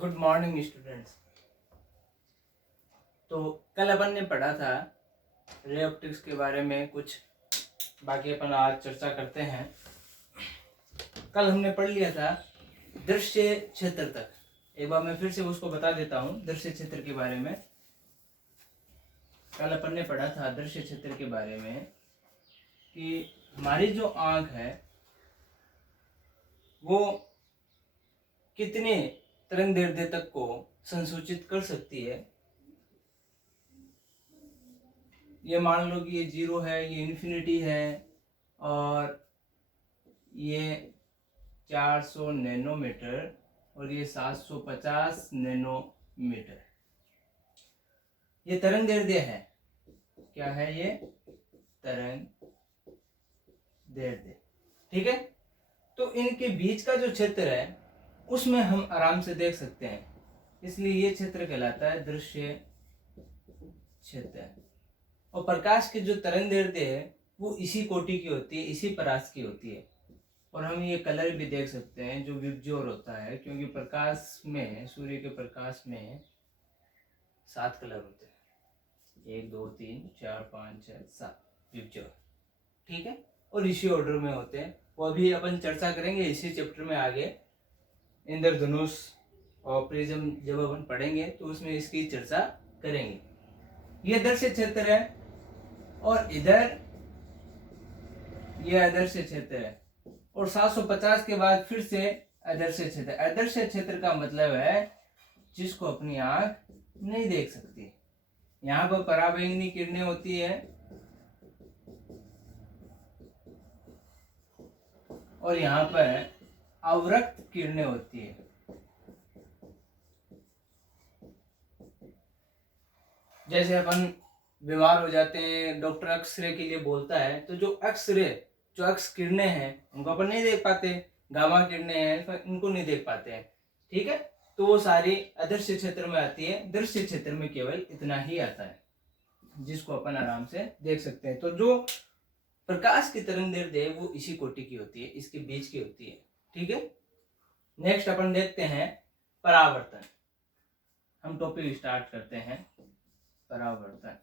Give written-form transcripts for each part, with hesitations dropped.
Good morning students. तो कल अपन ने पढ़ा था रे ऑप्टिक्स के बारे में कुछ, बाकी अपन आज चर्चा करते हैं। कल हमने पढ़ लिया था दृश्य क्षेत्र तक। एक बार मैं फिर से उसको बता देता हूँ दृश्य क्षेत्र के बारे में। कल अपन ने पढ़ा था दृश्य क्षेत्र के बारे में कि हमारी जो आँख है वो कितने तरंग दैर्ध्य तक को संसूचित कर सकती है। ये मान लो कि ये 0 है, ये इन्फिनिटी है और ये 400 नैनोमीटर और ये 750 नैनोमीटर। ये तरंग दैर्ध्य है। क्या है ये? तरंग दैर्ध्य। ठीक है। तो इनके बीच का जो क्षेत्र है उसमें हम आराम से देख सकते हैं, इसलिए ये क्षेत्र कहलाता है दृश्य क्षेत्र। और प्रकाश की जो तरंग दैर्ध्य है वो इसी कोटि की होती है, इसी परास की होती है। और हम ये कलर भी देख सकते हैं जो विबज्योर होता है, क्योंकि प्रकाश में, सूर्य के प्रकाश में 7 कलर होते हैं। 1 2 3 4 5 6 7 विबज्योर। ठीक है। और इसी ऑर्डर में होते हैं। वो अभी अपन चर्चा करेंगे इसी चैप्टर में आगे। इंद्रधनुष और प्रिज्म जब अपन पढ़ेंगे तो उसमें इसकी चर्चा करेंगे। ये दृश्य क्षेत्र है और इधर ये अदृश्य क्षेत्र है। और 750 के बाद फिर से अदृश्य क्षेत्र। अदृश्य क्षेत्र का मतलब है जिसको अपनी आंख नहीं देख सकती। यहाँ पर पराबैंगनी किरणें होती है और यहाँ पर अवरक्त किरणें होती है। जैसे अपन बीमार हो जाते हैं, डॉक्टर एक्सरे के लिए बोलता है, तो जो एक्स किरणें हैं उनको अपन नहीं देख पाते, गामा किरणें हैं इनको नहीं देख पाते हैं। ठीक है। तो वो सारी अदृश्य क्षेत्र में आती है। दृश्य क्षेत्र में केवल इतना ही आता है जिसको अपन आराम से देख सकते हैं। तो जो प्रकाश की तरंग दैर्ध्य है वो इसी कोटि की होती है, इसके बीच की होती है। ठीक है। नेक्स्ट अपन देखते हैं परावर्तन। हम टॉपिक स्टार्ट करते हैं परावर्तन।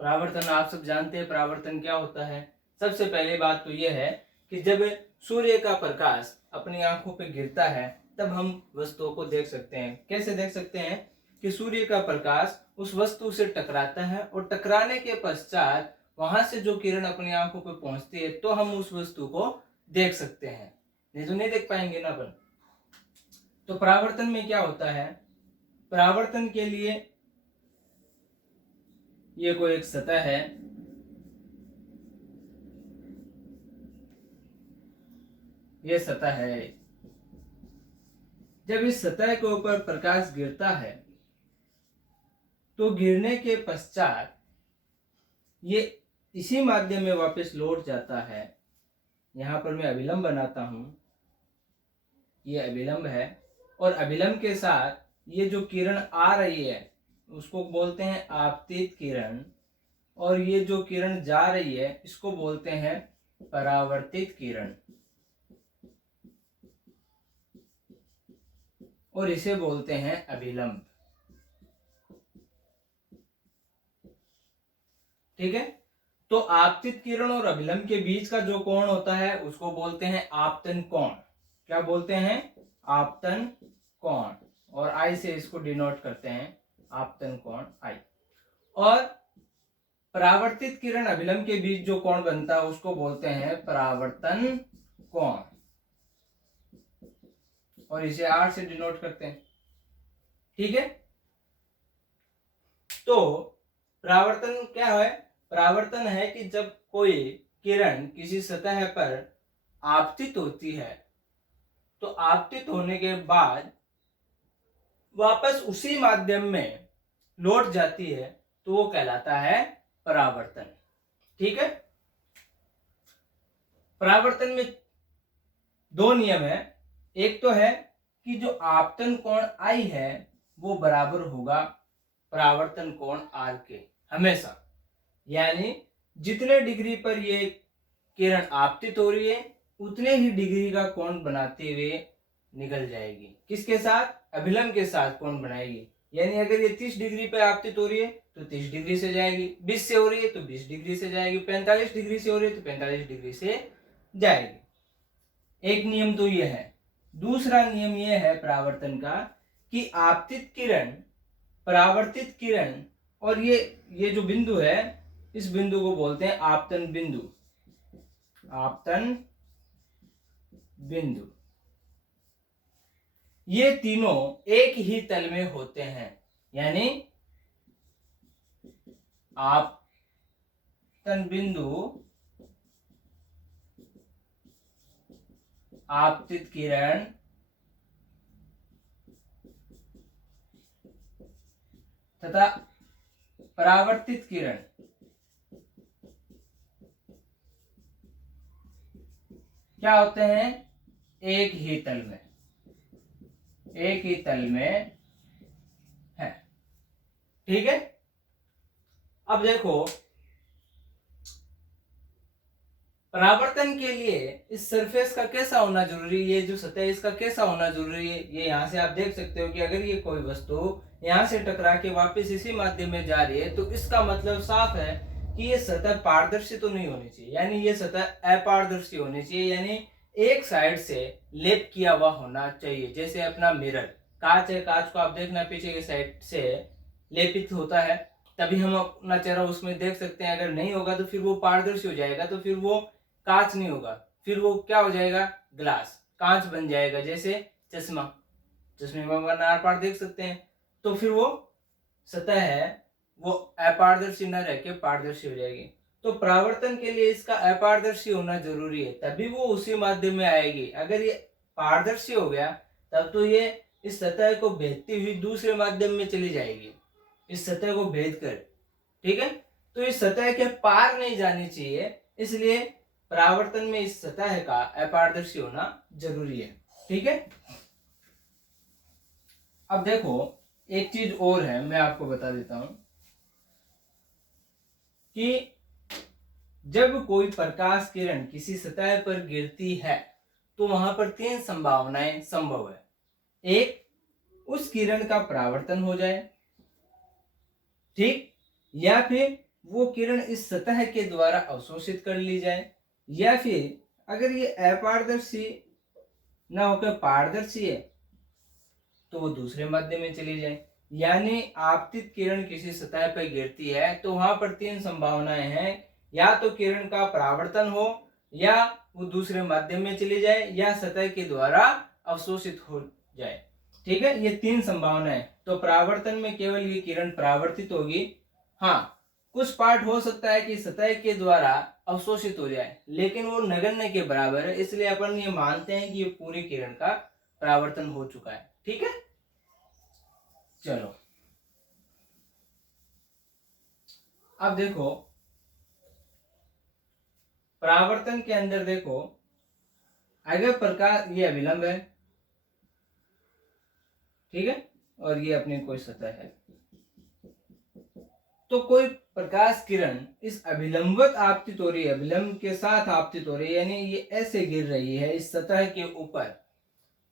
परावर्तन आप सब जानते हैं परावर्तन क्या होता है। सबसे पहले बात तो यह है कि जब सूर्य का प्रकाश अपनी आंखों पे गिरता है तब हम वस्तुओं को देख सकते हैं। कैसे देख सकते हैं? कि सूर्य का प्रकाश उस वस्तु से टकराता है और टकराने के पश्चात वहां से जो किरण अपनी आंखों पे पहुंचती है तो हम उस वस्तु को देख सकते हैं, नहीं तो नहीं देख पाएंगे ना अपन। तो परावर्तन में क्या होता है? परावर्तन के लिए ये कोई एक सतह है, ये सतह है। जब इस सतह के ऊपर प्रकाश गिरता है तो गिरने के पश्चात ये इसी माध्यम में वापस लौट जाता है। यहां पर मैं अभिलंब बनाता हूं, ये अभिलंब है। और अभिलंब के साथ ये जो किरण आ रही है उसको बोलते हैं आपतित किरण, और ये जो किरण जा रही है इसको बोलते हैं परावर्तित किरण, और इसे बोलते हैं अभिलंब। ठीक है। तो आपतित किरण और अभिलंब के बीच का जो कोण होता है उसको बोलते हैं आपतन कोण। क्या बोलते हैं? आपतन कोण। और आई से इसको डिनोट करते हैं, आपतन कोण आई। और परावर्तित किरण अभिलंब के बीच जो कोण बनता है उसको बोलते हैं परावर्तन कोण, और इसे आर से डिनोट करते हैं। ठीक है। तो परावर्तन क्या है? परावर्तन है कि जब कोई किरण किसी सतह पर आपतित होती है तो आपतित होने के बाद वापस उसी माध्यम में लौट जाती है तो वो कहलाता है परावर्तन। ठीक है। परावर्तन में 2 नियम है। एक तो है कि जो आपतन कोण आई है वो बराबर होगा परावर्तन कोण आर के हमेशा। यानी जितने डिग्री पर ये किरण आपतित हो रही है उतने ही डिग्री का कोण बनाते हुए निकल जाएगी। किसके साथ? अभिलंब के साथ कोण बनाएगी। यानी अगर ये 30 डिग्री पे आपतित हो रही है तो 30 डिग्री से जाएगी, 20 से हो रही है तो 20 डिग्री से जाएगी, 45 डिग्री से हो रही है तो 45 डिग्री से जाएगी। एक नियम तो ये है। दूसरा नियम ये है परावर्तन का कि आपतित किरण, परावर्तित किरण, और ये जो बिंदु है, इस बिंदु को बोलते हैं आपतन बिंदु। आपतन बिंदु, ये तीनों एक ही तल में होते हैं। यानी आपतन बिंदु, आपतित किरण तथा परावर्तित किरण क्या होते हैं? एक ही तल में, एक ही तल में है। ठीक है। अब देखो, परावर्तन के लिए इस सरफेस का कैसा होना जरूरी है, ये जो सतह इसका कैसा होना जरूरी है, ये यहाँ से आप देख सकते हो कि अगर ये कोई वस्तु यहाँ से टकरा के वापस इसी माध्यम में जा रही है तो इसका मतलब साफ है कि ये सतह पारदर्शी तो नहीं होनी चाहिए, यानी ये सतह अपारदर्शी होनी चाहिए, यानी एक साइड से लेप किया हुआ होना चाहिए। जैसे अपना मिरर, कांच है, कांच को आप देखना पीछे की साइड से लेपित होता है, तभी हम अपना चेहरा उसमें देख सकते हैं। अगर नहीं होगा तो फिर वो पारदर्शी हो जाएगा, तो फिर वो कांच नहीं होगा, फिर वो क्या हो जाएगा? ग्लास, कांच बन जाएगा। जैसे चश्मा, चश्मे में अपन आर पार देख सकते हैं, तो फिर वो सतह है वो अपारदर्शी न रह के पारदर्शी हो जाएगी। तो परावर्तन के लिए इसका अपारदर्शी होना जरूरी है, तभी वो उसी माध्यम में आएगी। अगर ये पारदर्शी हो गया तब तो ये इस सतह को भेदती हुई दूसरे माध्यम में चली जाएगी, इस सतह को भेद कर। ठीक है। तो इस सतह के पार नहीं जानी चाहिए, इसलिए परावर्तन में इस सतह का अपारदर्शी होना जरूरी है। ठीक है। अब देखो, एक चीज और है, मैं आपको बता देता हूं कि जब कोई प्रकाश किरण किसी सतह पर गिरती है तो वहां पर 3 संभावनाएं संभव है। एक, उस किरण का परावर्तन हो जाए, ठीक, या फिर वो किरण इस सतह के द्वारा अवशोषित कर ली जाए, या फिर अगर ये अपारदर्शी न होकर पारदर्शी है तो वो दूसरे माध्यम में चली जाए। यानी आपतित किरण किसी सतह पर गिरती है तो वहां पर 3 संभावनाएं हैं, या तो किरण का परावर्तन हो, या वो दूसरे माध्यम में चली जाए, या सतह के द्वारा अवशोषित हो जाए। ठीक है, ये 3 संभावनाएं। तो परावर्तन में केवल ये किरण परावर्तित होगी। हाँ, कुछ पार्ट हो सकता है कि सतह के द्वारा अवशोषित हो जाए, लेकिन वो नगण्य के बराबर है, इसलिए अपन ये मानते हैं कि ये पूरी किरण का परावर्तन हो चुका है। ठीक है। चलो, अब देखो परावर्तन के अंदर देखो, अगर प्रकाश, ये अभिलंब है, ठीक है, और ये अपनी कोई सतह है, तो कोई प्रकाश किरण इस अभिलंबवत आपतित हो रही है, अभिलंब के साथ आपतित हो रही है, यानी ये ऐसे गिर रही है इस सतह के ऊपर,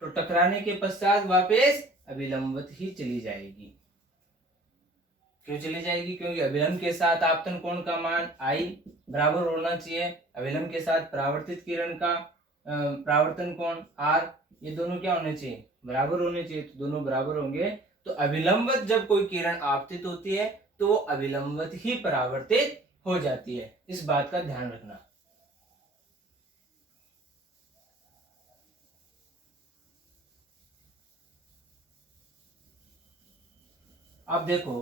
तो टकराने के पश्चात वापस अभिलंबवत ही चली जाएगी। क्यों चली जाएगी? क्योंकि अभिलंब के साथ आपतन कोण का मान I बराबर होना चाहिए, अभिलंब के साथ परावर्तित किरण का परावर्तन कोण R, ये दोनों क्या होने चाहिए? बराबर होने चाहिए। तो दोनों बराबर होंगे तो अभिलंबवत जब कोई किरण आपतित होती है तो वो अभिलंबवत ही परावर्तित हो जाती है। इस बात का ध्यान रखना। अब देखो,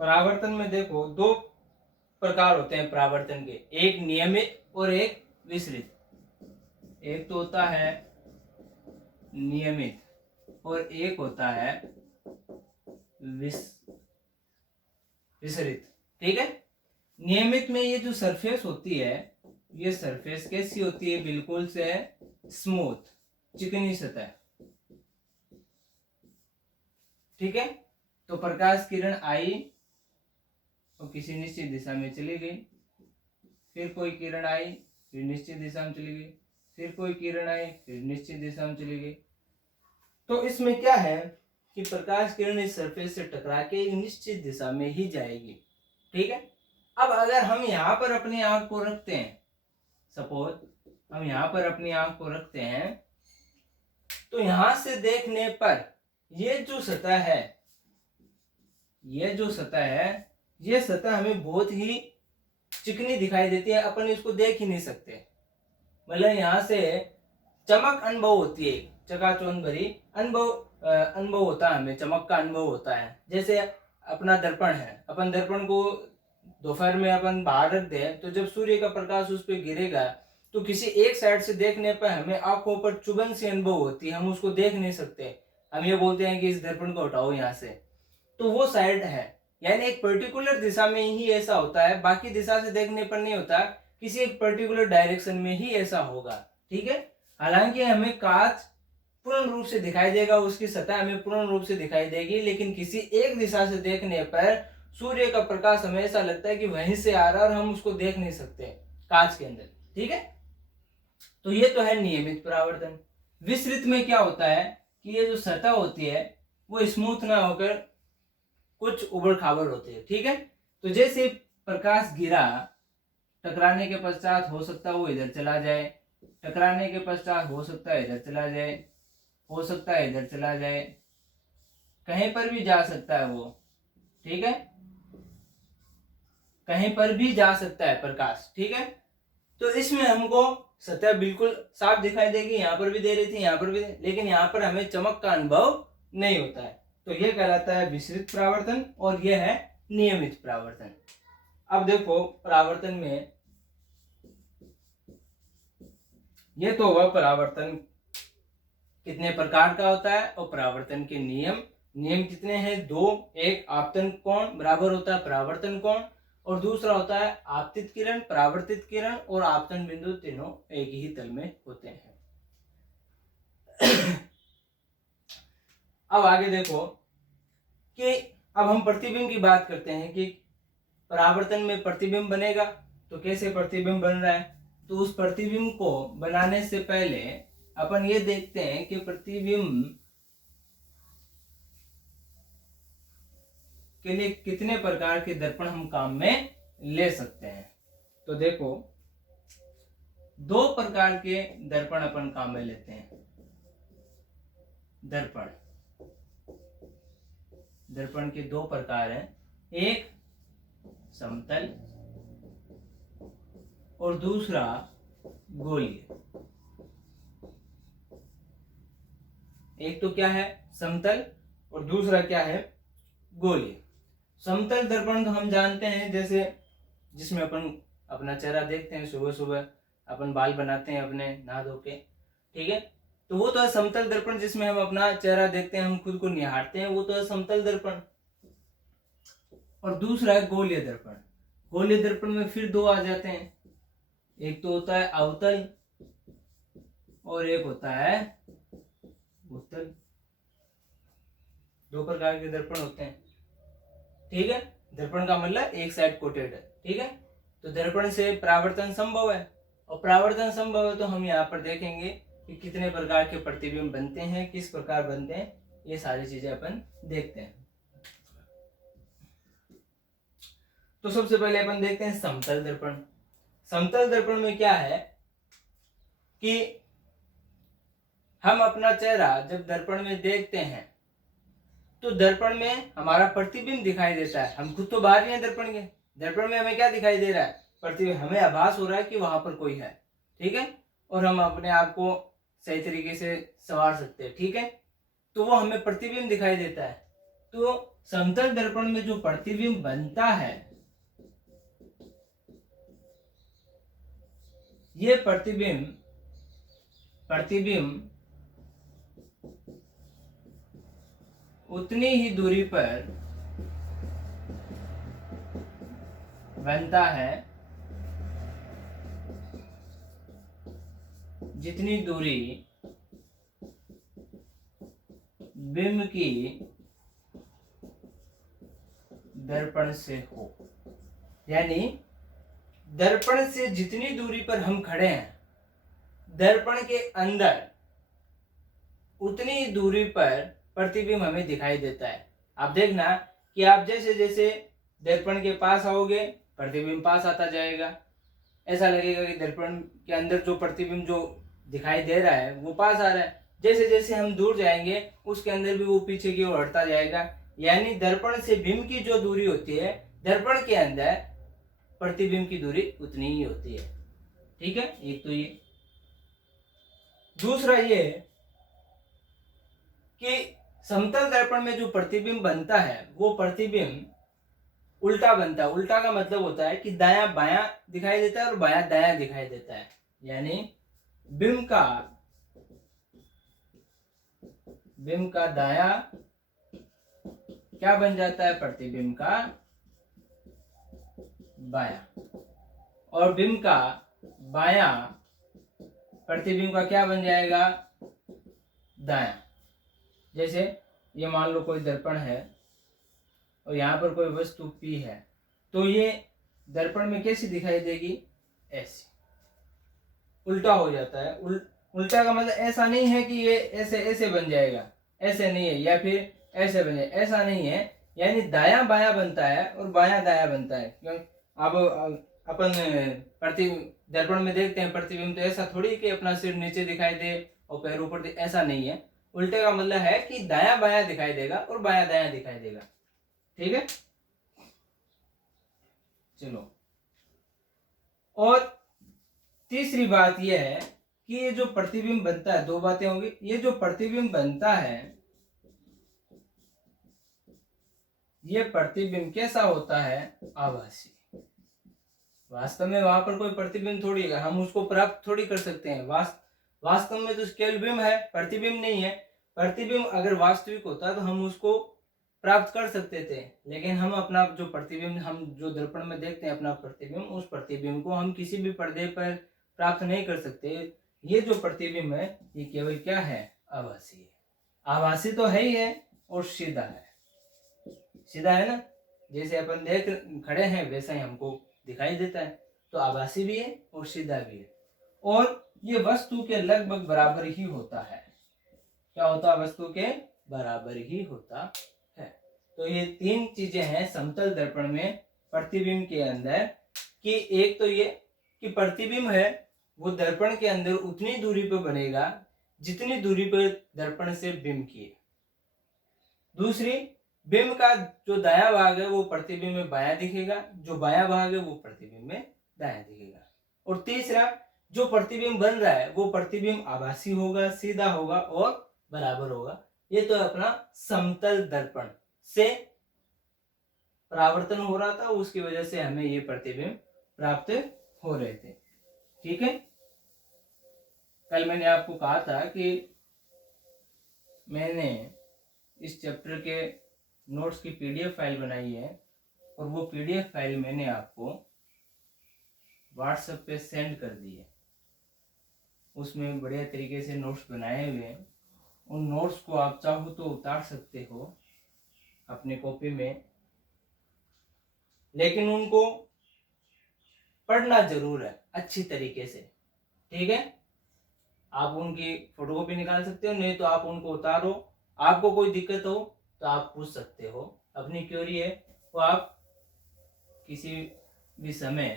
परावर्तन में देखो 2 प्रकार होते हैं परावर्तन के, एक नियमित और एक विसरित। एक तो होता है नियमित और एक होता है विसरित। ठीक है। नियमित में ये जो सरफेस होती है, ये सरफेस कैसी होती है? बिल्कुल से स्मूथ, चिकनी सतह। ठीक है। तो प्रकाश किरण आई और किसी निश्चित दिशा में चली गई, फिर कोई किरण आई, फिर निश्चित दिशा में चली गई, फिर कोई किरण आई, फिर निश्चित दिशा में चली गई। तो इसमें क्या है कि प्रकाश किरण इस सरफेस से टकरा के एक निश्चित दिशा में ही जाएगी। ठीक है। अब अगर हम यहाँ पर अपनी आंख को रखते हैं, सपोज हम यहाँ पर अपनी आंख को रखते हैं, तो यहां से देखने पर ये जो सतह है, ये सतह हमें बहुत ही चिकनी दिखाई देती है, अपन इसको देख ही नहीं सकते। मतलब यहाँ से चमक अनुभव होती है, चकाचौंध भरी अनुभव होता है, हमें चमक का अनुभव होता है। जैसे अपना दर्पण है, अपन दर्पण को दोपहर में अपन बाहर रख दें, तो जब सूर्य का प्रकाश उस पर गिरेगा तो किसी एक साइड से देखने पर हमें आंखों पर चुभन सी अनुभव होती है, हम उसको देख नहीं सकते। हम ये बोलते हैं कि इस दर्पण को हटाओ यहाँ से, तो वो साइड है, यानी एक पर्टिकुलर दिशा में ही ऐसा होता है, बाकी दिशा से देखने पर नहीं होता, किसी एक पर्टिकुलर डायरेक्शन में ही ऐसा होगा। ठीक है। हालांकि हमें कांच पूर्ण रूप से दिखाई देगा, उसकी सतह हमें पूर्ण रूप से दिखाई देगी, लेकिन किसी एक दिशा से देखने पर सूर्य का प्रकाश हमें ऐसा लगता है कि वहीं से आ रहा है और हम उसको देख नहीं सकते कांच के अंदर। ठीक है। तो ये तो है नियमित परावर्तन। विसरित में क्या होता है कि ये जो सतह होती है वो स्मूथ ना होकर कुछ उबड़ खाबड़ होती है। ठीक है। तो जैसे प्रकाश गिरा, टकराने के पश्चात हो सकता है वो इधर चला जाए, टकराने के पश्चात हो सकता है इधर चला जाए, हो सकता है इधर चला जाए, कहीं पर भी जा सकता है वो। ठीक है। कहीं पर भी जा सकता है प्रकाश। ठीक है। तो इसमें हमको सतह बिल्कुल साफ दिखाई देगी, यहाँ पर भी दे रही थी, यहाँ पर भी लेकिन यहाँ पर हमें चमक का अनुभव नहीं होता है। तो यह कहलाता है विसरित परावर्तन और यह है नियमित परावर्तन। अब देखो परावर्तन में ये तो हुआ परावर्तन कितने प्रकार का होता है और परावर्तन के नियम कितने हैं। दो, एक आपतन कोण बराबर होता है परावर्तन कोण, और दूसरा होता है आपतित किरण, परावर्तित किरण और आपतन बिंदु, तीनों एक ही तल में होते हैं। अब आगे देखो कि अब हम प्रतिबिंब की बात करते हैं कि परावर्तन में प्रतिबिंब बनेगा, तो कैसे प्रतिबिंब बन रहा है। तो उस प्रतिबिंब को बनाने से पहले अपन ये देखते हैं कि प्रतिबिंब के लिए कितने प्रकार के दर्पण हम काम में ले सकते हैं। तो देखो दो प्रकार के दर्पण अपन काम में लेते हैं। दर्पण के दो प्रकार हैं, एक समतल और दूसरा गोलीय। एक तो क्या है समतल और दूसरा क्या है गोलीय। समतल दर्पण तो हम जानते हैं, जैसे जिसमें अपन अपना चेहरा देखते हैं, सुबह सुबह अपन बाल बनाते हैं अपने नहा धो के। ठीक है। तो वो तो है समतल दर्पण, जिसमें हम अपना चेहरा देखते हैं, हम खुद को निहारते हैं, वो तो है समतल दर्पण। और दूसरा है गोलीय दर्पण। गोलीय दर्पण में फिर दो आ जाते हैं, एक तो होता है अवतल और एक होता है उत्तल। दो प्रकार के दर्पण होते हैं। ठीक है। दर्पण का मतलब एक साइड कोटेड है। ठीक है। तो दर्पण से परावर्तन संभव है, और परावर्तन संभव है तो हम यहाँ पर देखेंगे कि कितने प्रकार के प्रतिबिंब बनते हैं, किस प्रकार बनते हैं, ये सारी चीजें अपन देखते हैं। तो सबसे पहले अपन देखते हैं समतल दर्पण। समतल दर्पण में क्या है कि हम अपना चेहरा जब दर्पण में देखते हैं तो दर्पण में हमारा प्रतिबिंब दिखाई देता है। हम खुद तो बाहर ही हैं दर्पण के, दर्पण में हमें क्या दिखाई दे रहा है, प्रतिबिंब। हमें आभास हो रहा है कि वहां पर कोई है। ठीक है। और हम अपने आप को सही तरीके से संवार सकते हैं। ठीक है। तो वो हमें प्रतिबिंब दिखाई देता है। तो समतल दर्पण में जो प्रतिबिंब बनता है, ये प्रतिबिंब उतनी ही दूरी पर बनता है जितनी दूरी बिंब की दर्पण से हो। यानी दर्पण से जितनी दूरी पर हम खड़े हैं, दर्पण के अंदर उतनी दूरी पर प्रतिबिंब हमें दिखाई देता है। आप देखना कि आप जैसे जैसे दर्पण के पास आओगे, प्रतिबिंब पास आता जाएगा। ऐसा लगेगा कि दर्पण के अंदर जो प्रतिबिंब जो दिखाई दे रहा है वो पास आ रहा है। जैसे जैसे हम दूर जाएंगे उसके अंदर भी वो पीछे की ओर हटता जाएगा। यानी दर्पण से बिंब की जो दूरी होती है, दर्पण के अंदर प्रतिबिंब की दूरी उतनी ही होती है। ठीक है, एक तो ये। दूसरा ये कि समतल दर्पण में जो प्रतिबिंब बनता है वो प्रतिबिंब उल्टा बनता है। उल्टा का मतलब होता है कि दायां बायां दिखाई देता है और बायां दायां दिखाई देता है। यानी बिंब का दायां क्या बन जाता है, प्रतिबिंब का बायां, और बिंब का बायां प्रतिबिंब का क्या बन जाएगा, दायां। जैसे ये मान लो कोई दर्पण है और यहाँ पर कोई वस्तु P है, तो ये दर्पण में कैसी दिखाई देगी, ऐसी। उल्टा हो जाता है। उल्टा का मतलब ऐसा नहीं है कि ये ऐसे ऐसे बन जाएगा, ऐसे नहीं है, या फिर ऐसे बन जाए, ऐसा नहीं है। यानी दायां बायां बनता है और बायां दायां बनता है। क्यों, अब अपन दर्पण में देखते हैं प्रतिबिंब, तो ऐसा थोड़ी कि अपना सिर नीचे दिखाई दे और पैर ऊपर दे, ऐसा नहीं है। उल्टे का मतलब है कि दायां बायां दिखाई देगा और बायां दायां दिखाई देगा। ठीक है, चलो। और तीसरी बात यह है कि ये जो प्रतिबिंब बनता है, दो बातें होंगी। ये जो प्रतिबिंब बनता है, ये प्रतिबिंब कैसा होता है, आभासी। वास्तव में वहां पर कोई प्रतिबिंब थोड़ी है, हम उसको प्राप्त थोड़ी कर सकते हैं। वास्तव में तो केवल बिंब है, प्रतिबिंब नहीं है। प्रतिबिंब अगर वास्तविक होता तो हम उसको प्राप्त कर सकते थे, लेकिन हम अपना जो प्रतिबिंब, हम जो दर्पण में देखते हैं अपना प्रतिबिंब, उस प्रतिबिंब को हम किसी भी पर्दे पर प्राप्त नहीं कर सकते। ये जो प्रतिबिंब है ये केवल क्या है, आभासी है। आभासी तो है ही है और सीधा है। सीधा है ना, जैसे अपन देख खड़े हैं वैसा ही हमको दिखाई देता है। तो आभासी भी है और सीधा भी है। और ये वस्तु के लगभग बराबर ही होता है। क्या होता है, वस्तु के बराबर ही होता है। तो ये तीन चीजें हैं समतल दर्पण में प्रतिबिंब के अंदर, कि एक तो ये कि प्रतिबिंब है वो दर्पण के अंदर उतनी दूरी पर बनेगा जितनी दूरी पर दर्पण से बिंब की है। दूसरी, बिंब का जो दायां भाग है वो प्रतिबिंब में बायां दिखेगा, जो बायां भाग है वो प्रतिबिंब में दायां दिखेगा। और तीसरा, जो प्रतिबिंब बन रहा है वो प्रतिबिंब आभासी होगा, सीधा होगा और बराबर होगा। ये तो अपना समतल दर्पण से परावर्तन हो रहा था, उसकी वजह से हमें ये प्रतिबिंब प्राप्त हो रहे थे। ठीक है, कल मैंने आपको कहा था कि मैंने इस चैप्टर के नोट्स की पीडीएफ फाइल बनाई है, और वो पीडीएफ फाइल मैंने आपको व्हाट्सएप पे सेंड कर दी है। उसमें बढ़िया तरीके से नोट्स बनाए हुए हैं। उन नोट्स को आप चाहो तो उतार सकते हो अपने कॉपी में, लेकिन उनको पढ़ना जरूर है अच्छी तरीके से। ठीक है, आप उनकी फोटोकॉपी निकाल सकते हो, नहीं तो आप उनको उतारो। आपको कोई दिक्कत हो तो आप पूछ सकते हो, अपनी क्वेरी है वो आप किसी भी समय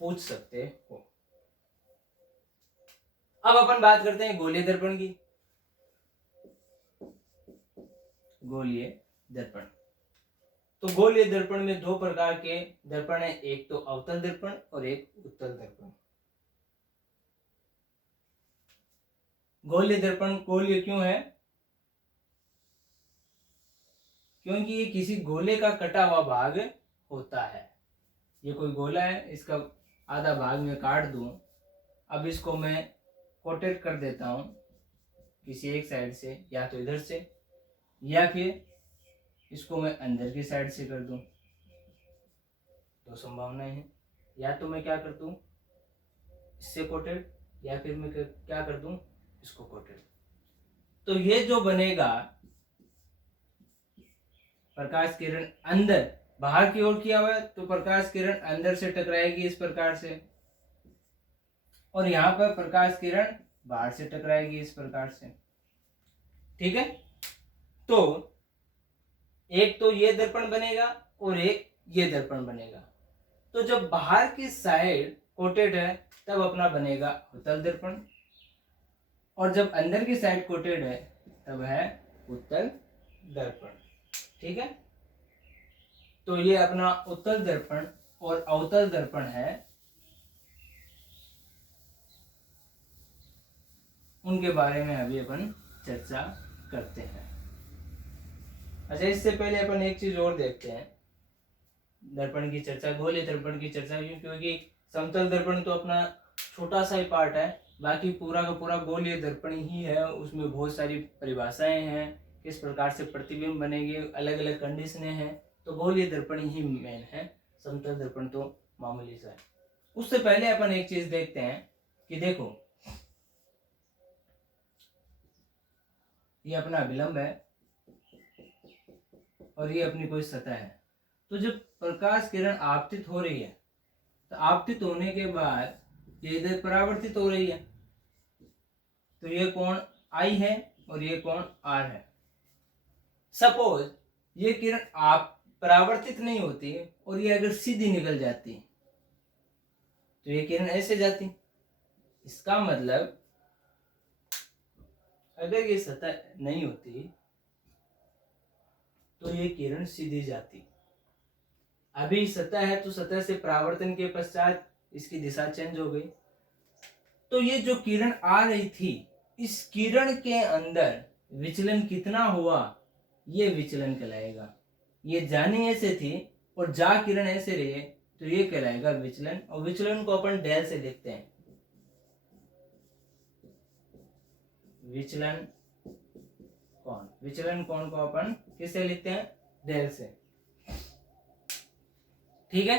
पूछ सकते हो। अब अपन बात करते हैं गोलीय दर्पण की। गोलीय दर्पण, तो गोलीय दर्पण में दो प्रकार के दर्पण है, एक तो अवतल दर्पण और एक उत्तल दर्पण। गोलीय दर्पण गोलीय क्यों है, क्योंकि ये किसी गोले का कटा हुआ भाग होता है। ये कोई गोला है, इसका आधा भाग में काट दूं, अब इसको मैं कोटेट कर देता हूं किसी एक साइड से, या तो इधर से या फिर इसको मैं अंदर की साइड से कर दूं। दो संभावनाएं हैं, या तो मैं क्या कर दूं इससे कोटेड, या फिर मैं क्या कर दूं इसको कोटेड। तो ये जो बनेगा, प्रकाश किरण अंदर बाहर की ओर किया हुआ है तो प्रकाश किरण अंदर से टकराएगी इस प्रकार से, और यहाँ पर प्रकाश किरण बाहर से टकराएगी इस प्रकार से। ठीक है, तो एक तो ये दर्पण बनेगा और एक ये दर्पण बनेगा। तो जब बाहर की साइड कोटेड है तब अपना बनेगा उत्तल दर्पण, और जब अंदर की साइड कोटेड है तब है उत्तल दर्पण। ठीक है, तो ये अपना उत्तल दर्पण और अवतल दर्पण है, उनके बारे में अभी अपन चर्चा करते हैं। अच्छा, इससे पहले अपन एक चीज और देखते हैं। दर्पण की चर्चा, गोलीय दर्पण की चर्चा क्यों, क्योंकि समतल दर्पण तो अपना छोटा सा ही पार्ट है, बाकी पूरा का पूरा गोलीय दर्पण ही है। उसमें बहुत सारी परिभाषाएं हैं, किस प्रकार से प्रतिबिंब बनेंगे, अलग अलग कंडीशनें हैं। तो गोलीय दर्पण ही मेन है, समतल दर्पण तो मामूली सा है। उससे पहले अपन एक चीज देखते हैं कि देखो, ये अपना विलंब है और ये अपनी कोई सतह है। तो जब प्रकाश किरण आपतित हो रही है तो आपतित होने के बाद ये इधर परावर्तित हो रही है, तो ये कोण I है और ये कोण R है। सपोज ये किरण आप परावर्तित नहीं होती और ये अगर सीधी निकल जाती तो ये किरण ऐसे जाती। इसका मतलब अगर ये सतह नहीं होती तो ये किरण सीधी जाती। अभी सतह है तो सतह से परावर्तन के पश्चात इसकी दिशा चेंज हो गई। तो ये जो किरण आ रही थी, इस किरण के अंदर विचलन कितना हुआ, ये विचलन कहलाएगा। ये जानी ऐसे थी और जा किरण ऐसे रही है, तो ये कहलाएगा विचलन। और विचलन को अपन डेल से लिखते हैं। विचलन कोण को अपन किससे लिखते हैं? डेल से। ठीक है,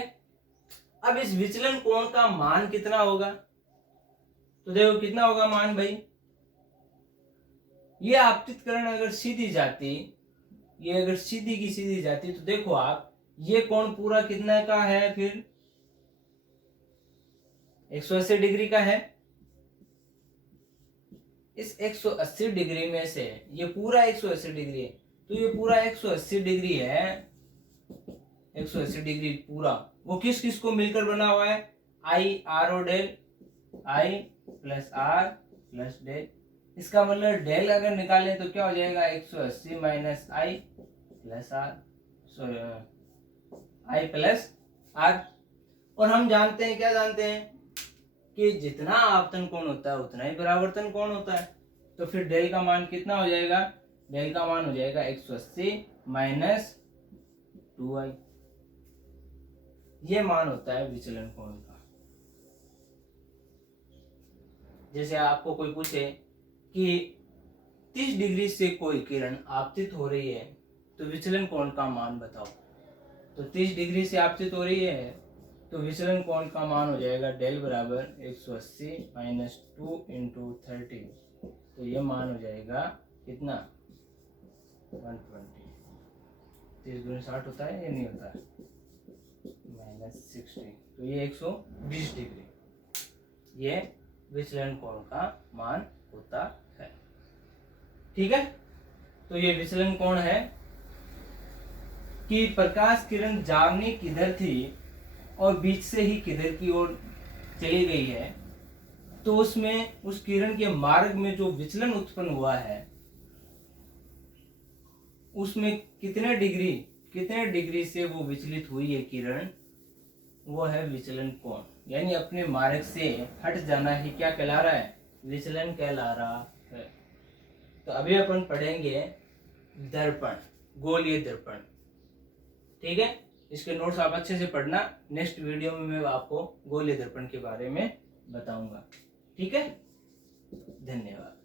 अब इस विचलन कोण का मान कितना होगा? तो देखो कितना होगा मान भाई। ये आपतित किरण अगर सीधी जाती, ये अगर सीधी की सीधी जाती, तो देखो आप, ये कोण पूरा कितना का है? फिर 180 डिग्री का है। इस 180 डिग्री में से ये पूरा 180 डिग्री है, तो ये पूरा 180 डिग्री है। 180 डिग्री पूरा वो किस किस को मिलकर बना हुआ है? आई आर और del, I plus R plus del. इसका मतलब डेल अगर निकालें तो क्या हो जाएगा? 180 minus I plus R, sorry I plus R. और हम जानते हैं, क्या जानते हैं कि जितना आपतन कोण होता है उतना ही परावर्तन कोण होता है। तो फिर डेल का मान कितना हो जाएगा? डेल का मान हो जाएगा 180 माइनस 2i। ये मान होता है विचलन कोण का। जैसे आपको कोई पूछे कि 30 डिग्री से कोई किरण आपतित हो रही है तो विचलन कोण का मान बताओ। तो 30 डिग्री से आपतित हो रही है तो विचलन कोण का मान हो जाएगा डेल बराबर 180 माइनस 2 इंटू 30। तो ये मान हो जाएगा कितना? 120। 30 गुणे 60 होता है, ये नहीं होता है, माइनस 60। तो ये 120 डिग्री ये विचलन कोण का मान होता है। ठीक है, तो ये विचलन कोण है कि प्रकाश किरण जाने किधर थी और बीच से ही किधर की ओर चली गई है, तो उसमें उस किरण के मार्ग में जो विचलन उत्पन्न हुआ है उसमें कितने डिग्री से वो विचलित हुई है किरण, वो है विचलन कोण। यानी अपने मार्ग से हट जाना ही क्या कहला रहा है? विचलन कहला रहा है। तो अभी अपन पढ़ेंगे दर्पण, गोलीय दर्पण। ठीक है, इसके नोट्स आप अच्छे से पढ़ना। नेक्स्ट वीडियो में मैं आपको गोलीय दर्पण के बारे में बताऊंगा। ठीक है, धन्यवाद।